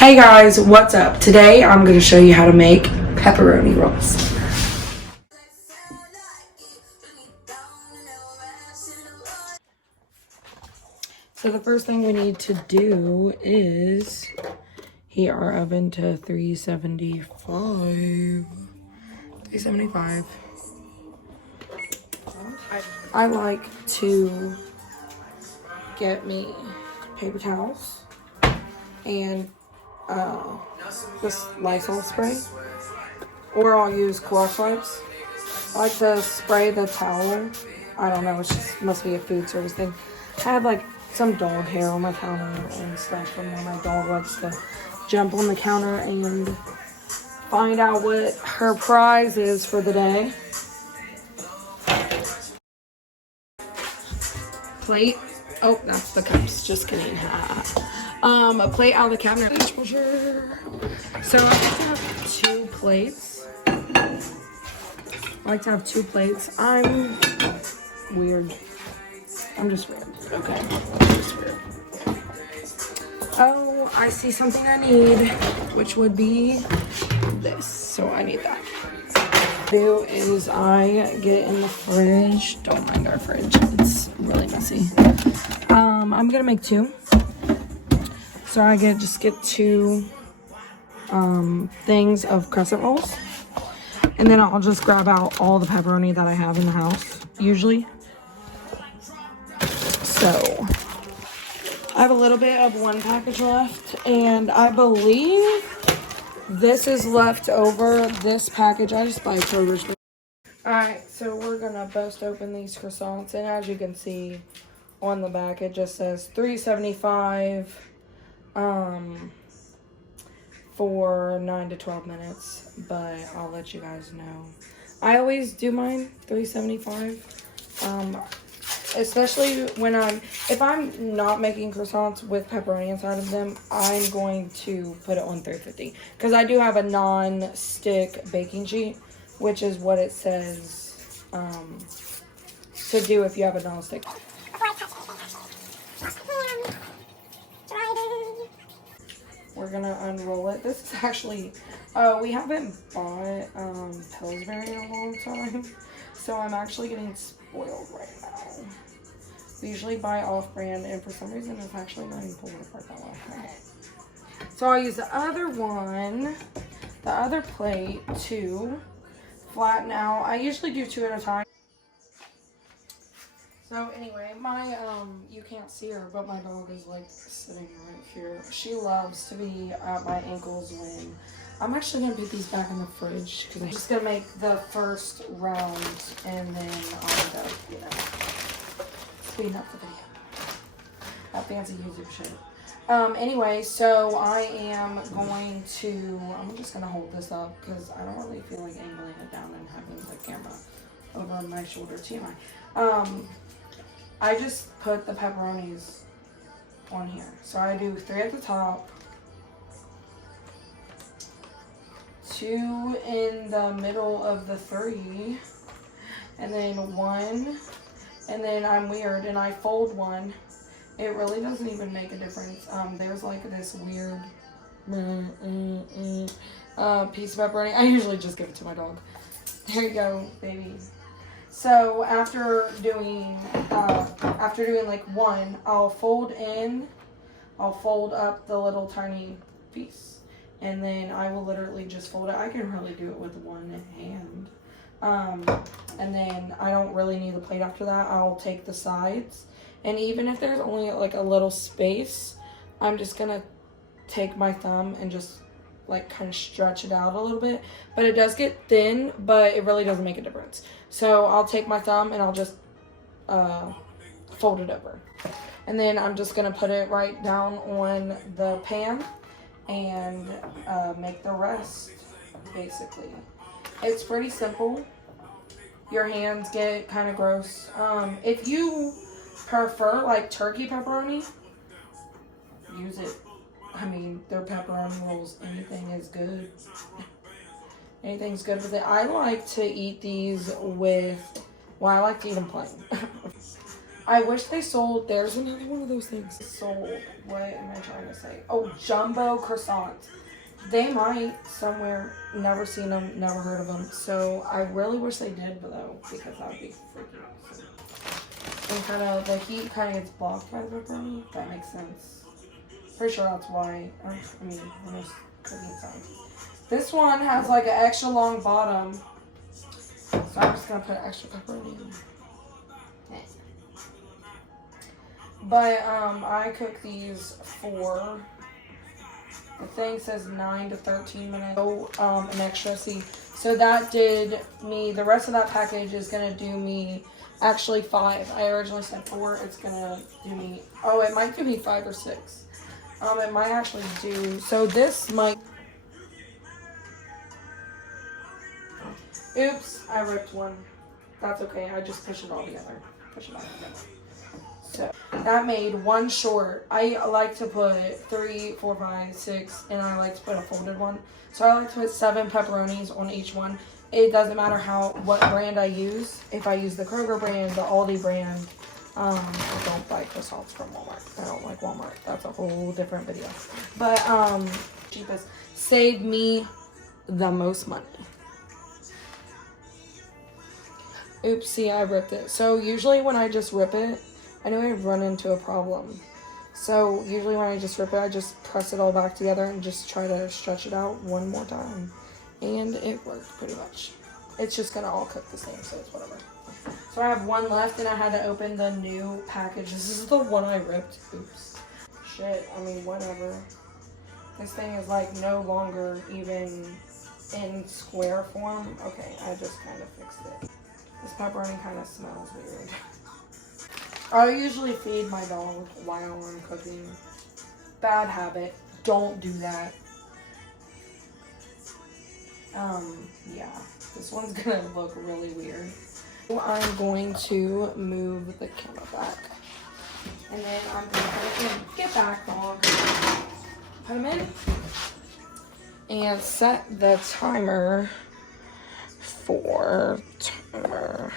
Hey guys, what's up? Today I'm going to show you how to make pepperoni rolls. So the first thing we need to do is heat our oven to 375. I like to get me paper towels and this Lysol spray, or I'll use Clorox wipes. I like to spray the towel. I don't know, it just must be a food service thing. I have like some dog hair on my counter and stuff, and when my dog likes to jump on the counter and find out what her prize is for the day. Plate. Oh, that's the cups. Just kidding. A plate out of the cabinet. So I like to have two plates. I'm weird. I'm just weird. Okay. I'm just weird. Oh, I see something I need, which would be this. So I need that. What I do is I get in the fridge. Don't mind our fridge. It's really messy. I'm gonna make two. So I just get two things of crescent rolls. And then I'll just grab out all the pepperoni that I have in the house, usually. So I have a little bit of one package left, and I believe this is left over. This package, I just buy Kroger's. Alright, so we're gonna bust open these croissants, and as you can see on the back, it just says $3.75 for 9 to 12 minutes, but I'll let you guys know. I always do mine $3.75, especially when if I'm not making croissants with pepperoni inside of them, I'm going to put it on $3.50, because I do have a non-stick baking sheet, which is what it says to do if you have a non-stick. We're gonna unroll it. This is actually, we haven't bought Pillsbury in a long time, so I'm actually getting spoiled right now. We usually buy off-brand, and for some reason it's actually not even pulling apart that well. So I'll use the other plate to flatten out. I usually do two at a time. So anyway, you can't see her, but my dog is like sitting right here. She loves to be at my ankles when I'm actually gonna put these back in the fridge, because I'm just gonna make the first round and then I'll end up, speeding up the video. That fancy YouTube shit. Anyway, so I'm just gonna hold this up because I don't really feel like angling it down and having the camera over my shoulder. TMI. I just put the pepperonis on here. So I do 3 at the top, 2 in the middle of the 3, and then 1, and then I'm weird and I fold 1. It really doesn't even make a difference. There's like this weird piece of pepperoni. I usually just give it to my dog. There you go, baby. So after doing like 1, I'll fold up the little tiny piece, and then I will literally just fold it. I can really do it with one hand. And then I don't really need the plate after that. I'll take the sides, and even if there's only like a little space, I'm just gonna take my thumb and just like kind of stretch it out a little bit. But it does get thin, but it really doesn't make a difference. So I'll take my thumb and I'll just fold it over. And then I'm just gonna put it right down on the pan and make the rest, basically. It's pretty simple. Your hands get kind of gross. If you prefer like turkey pepperoni, use it. I mean, their pepperoni rolls, anything is good. Anything's good with it. I like to eat these with, well, I like to eat them plain. I wish they sold, there's another one of those things. Sold, what am I trying to say? Oh, jumbo croissants. They might somewhere, never seen them, never heard of them. So I really wish they did though, because that would be freaking awesome. And kind of, the heat kind of gets blocked by the pepperoni, if that makes sense. Pretty sure that's why, I mean, when it's cooking time. This one has like an extra long bottom. So I'm just going to put extra pepperoni in. But I cook these for, the thing says 9 to 13 minutes. So an extra, see. So that did me, the rest of that package is going to do me actually 5. I originally said 4. It's going to do me, oh, it might do me 5 or 6. It might actually do, so this might, oops, I ripped one. That's okay, I just push it all together. Push it all together. So that made one short. I like to put 3, 4, 5, 6, and I like to put a folded one. So I like to put 7 pepperonis on each one. It doesn't matter what brand I use. If I use the Kroger brand, the Aldi brand, I don't buy croissants from Walmart. I don't like Walmart. That's a whole different video. But cheapest, save me the most money. Oopsie, I ripped it. So usually when I just rip it, I know I've run into a problem. So usually when I just rip it, I just press it all back together and just try to stretch it out one more time. And it worked pretty much. It's just gonna all cook the same, so it's whatever. So I have one left and I had to open the new package. This is the one I ripped. Oops. Shit, I mean, whatever. This thing is like no longer even in square form. Okay, I just kind of fixed it. This pepperoni kind of smells weird. I usually feed my dog while I'm cooking. Bad habit. Don't do that. Yeah. This one's gonna look really weird. I'm going to move the camera back. And then I'm going to put it in. Get back, dog. Put them in. And set the timer for timer.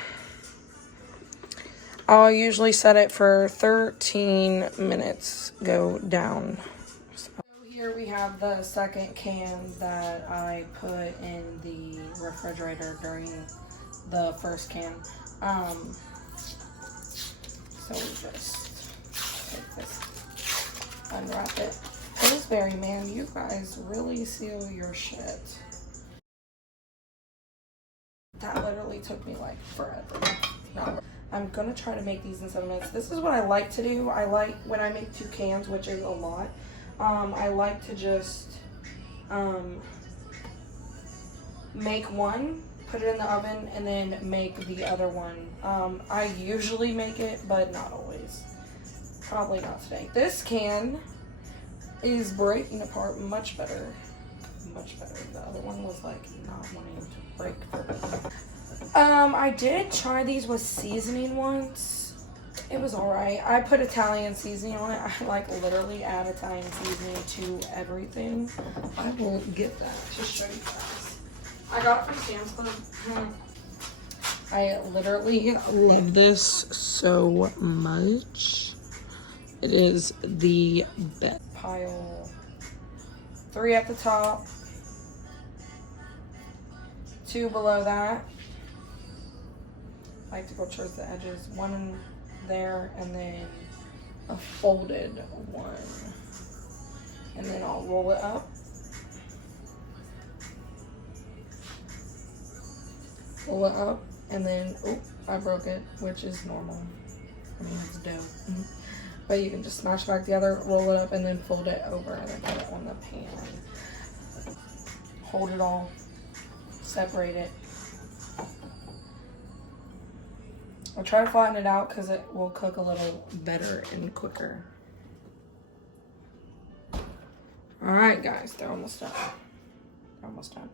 I'll usually set it for 13 minutes. Go down. So here we have the second can that I put in the refrigerator during the first can. So we just take this, unwrap it. Pillsbury, man, you guys really seal your shit. That literally took me like forever. No. I'm gonna try to make these in 7 minutes. This is what I like to do. I like when I make 2 cans, which is a lot. I like to just make one, put it in the oven, and then make the other one. I usually make it, but not always. Probably not today. This can is breaking apart much better. Much better. The other one was like not wanting to break for me. I did try these with seasoning once. It was alright. I put Italian seasoning on it. I like literally add Italian seasoning to everything. I will get that to show you guys. I got it from Sam's Club. I literally love this so much. It is the best. Pile 3 at the top, 2 below that. I like to go towards the edges. 1 in there, and then a folded one. And then I'll roll it up. Roll it up, and then, oh, I broke it, which is normal. I mean, it's dough. But you can just smash it back together, roll it up, and then fold it over, and then put it on the pan. Hold it all, separate it. I'll try to flatten it out because it will cook a little better and quicker. Alright guys, they're almost done. They're almost done.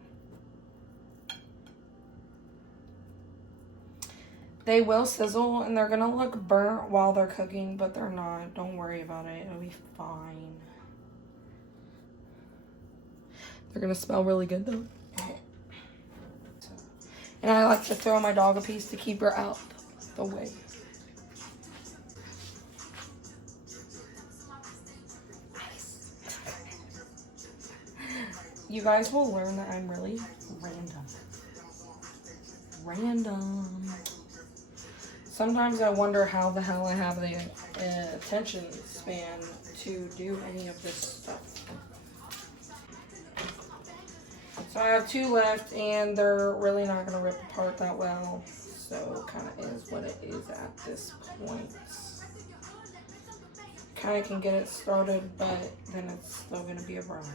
They will sizzle and they're gonna look burnt while they're cooking, but they're not. Don't worry about it. It'll be fine. They're gonna smell really good though. And I like to throw my dog a piece to keep her out the way. you guys will learn that I'm really random. Sometimes I wonder how the hell I have the attention span to do any of this stuff. So I have 2 left, and they're really not going to rip apart that well. So kind of is what it is at this point. Kind of can get it started, but then it's still going to be a bride.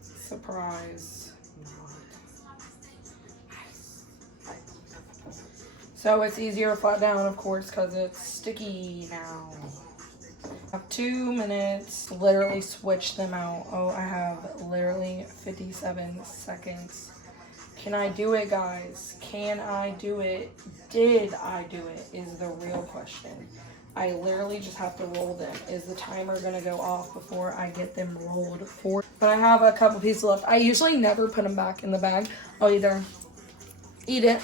Surprise. So it's easier to flat down, of course, because it's sticky now. I have 2 minutes to literally switch them out. Oh, I have literally 57 seconds. Can I do it, guys? Can I do it? Did I do it? Is the real question. I literally just have to roll them. Is the timer going to go off before I get them rolled for? But I have a couple pieces left. I usually never put them back in the bag. I'll either eat it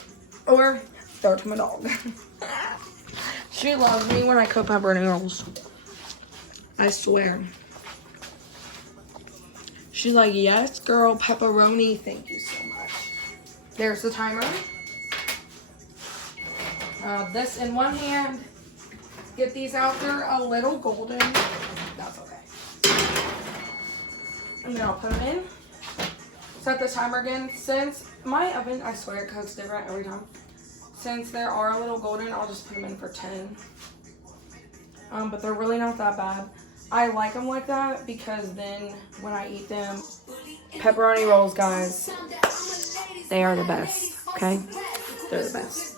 or throw it to my dog. She loves me when I cook pepperoni rolls. I swear. She's like, yes, girl, pepperoni. Thank you so much. There's the timer. This in one hand. Get these out. They're a little golden. That's okay. And then I'll put them in. Set the timer again. Since my oven, I swear it cooks different every time. Since they are a little golden, I'll just put them in for 10. But they're really not that bad. I like them like that because then when I eat them, pepperoni rolls, guys, they are the best, okay? They're the best.